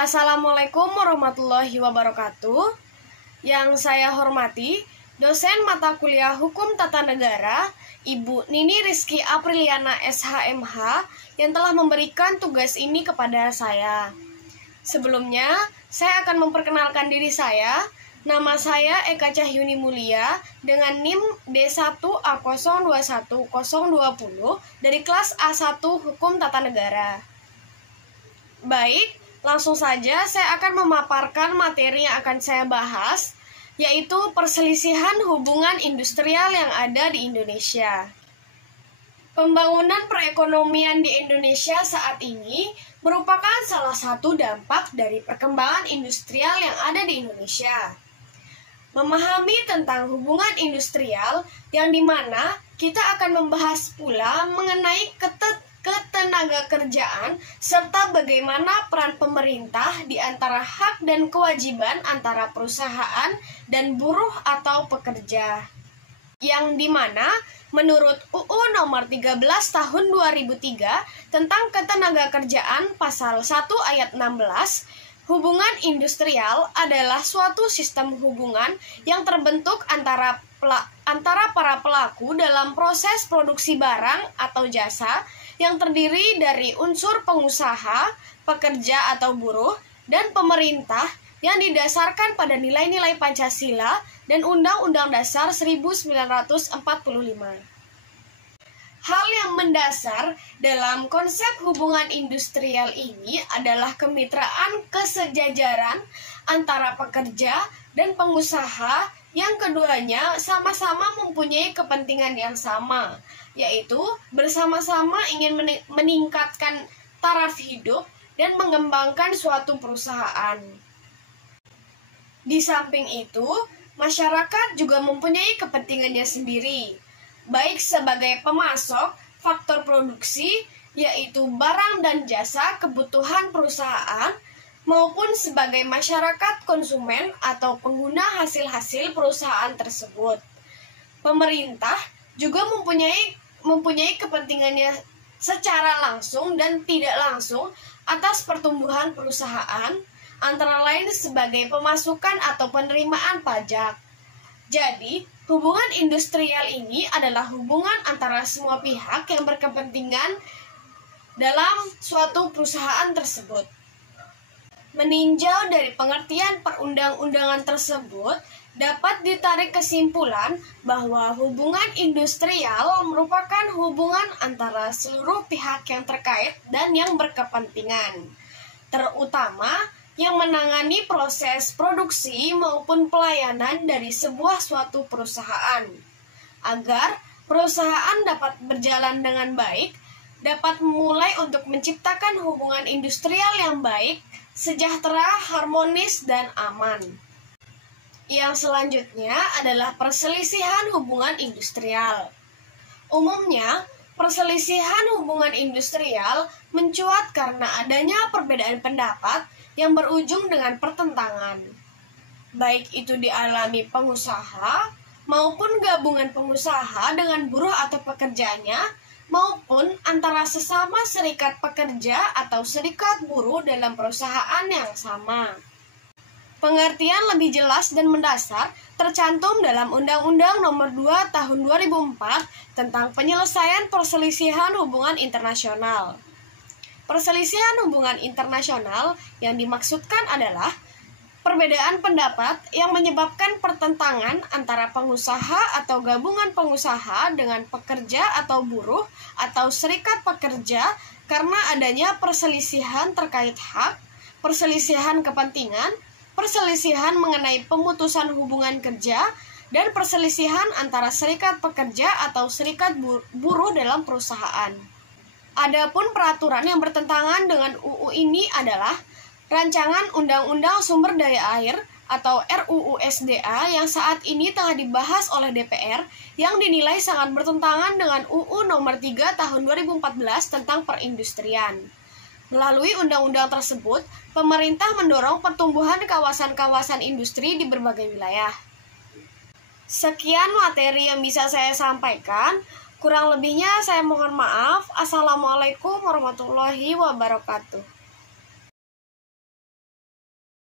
Assalamualaikum warahmatullahi wabarakatuh. Yang saya hormati, dosen mata kuliah Hukum Tata Negara, Ibu Nini Rizky Apriliana SHMH, yang telah memberikan tugas ini kepada saya. Sebelumnya, saya akan memperkenalkan diri saya. Nama saya Eka Cahyuni Mulia dengan NIM D1A021020 dari kelas A1 Hukum Tata Negara. Baik, langsung saja saya akan memaparkan materi yang akan saya bahas, yaitu perselisihan hubungan industrial yang ada di Indonesia. Pembangunan perekonomian di Indonesia saat ini merupakan salah satu dampak dari perkembangan industrial yang ada di Indonesia. Memahami tentang hubungan industrial yang dimana kita akan membahas pula mengenai ketenaga kerjaan serta bagaimana peran pemerintah di antara hak dan kewajiban antara perusahaan dan buruh atau pekerja. Yang dimana menurut UU nomor 13 tahun 2003 tentang ketenaga kerjaan pasal 1 ayat 16, hubungan industrial adalah suatu sistem hubungan yang terbentuk antara para pelaku dalam proses produksi barang atau jasa yang terdiri dari unsur pengusaha, pekerja atau buruh, dan pemerintah yang didasarkan pada nilai-nilai Pancasila dan Undang-Undang Dasar 1945. Hal yang mendasar dalam konsep hubungan industrial ini adalah kemitraan kesejajaran antara pekerja dan pengusaha yang keduanya sama-sama mempunyai kepentingan yang sama, yaitu bersama-sama ingin meningkatkan taraf hidup dan mengembangkan suatu perusahaan. Di samping itu, masyarakat juga mempunyai kepentingannya sendiri, baik sebagai pemasok faktor produksi, yaitu barang dan jasa kebutuhan perusahaan, maupun sebagai masyarakat konsumen atau pengguna hasil-hasil perusahaan tersebut. Pemerintah juga mempunyai kepentingannya secara langsung dan tidak langsung atas pertumbuhan perusahaan, antara lain sebagai pemasukan atau penerimaan pajak. Jadi, hubungan industrial ini adalah hubungan antara semua pihak yang berkepentingan dalam suatu perusahaan tersebut. Meninjau dari pengertian perundang-undangan tersebut, dapat ditarik kesimpulan bahwa hubungan industrial merupakan hubungan antara seluruh pihak yang terkait dan yang berkepentingan, terutama yang menangani proses produksi maupun pelayanan dari suatu perusahaan. Agar perusahaan dapat berjalan dengan baik, dapat memulai untuk menciptakan hubungan industrial yang baik, sejahtera, harmonis, dan aman. Yang selanjutnya adalah perselisihan hubungan industrial. Umumnya, perselisihan hubungan industrial mencuat karena adanya perbedaan pendapat yang berujung dengan pertentangan. Baik itu dialami pengusaha maupun gabungan pengusaha dengan buruh atau pekerjanya, maupun antara sesama serikat pekerja atau serikat buruh dalam perusahaan yang sama. Pengertian lebih jelas dan mendasar tercantum dalam Undang-Undang Nomor 2 Tahun 2004 tentang penyelesaian perselisihan hubungan internasional. Perselisihan hubungan internasional yang dimaksudkan adalah perbedaan pendapat yang menyebabkan pertentangan antara pengusaha atau gabungan pengusaha dengan pekerja atau buruh atau serikat pekerja karena adanya perselisihan terkait hak, perselisihan kepentingan, perselisihan mengenai pemutusan hubungan kerja, dan perselisihan antara serikat pekerja atau serikat buruh dalam perusahaan. Adapun peraturan yang bertentangan dengan UU ini adalah Rancangan Undang-Undang Sumber Daya Air atau RUU SDA yang saat ini tengah dibahas oleh DPR yang dinilai sangat bertentangan dengan UU Nomor 3 Tahun 2014 tentang perindustrian. Melalui undang-undang tersebut, pemerintah mendorong pertumbuhan kawasan-kawasan industri di berbagai wilayah. Sekian materi yang bisa saya sampaikan. Kurang lebihnya saya mohon maaf. Assalamualaikum warahmatullahi wabarakatuh.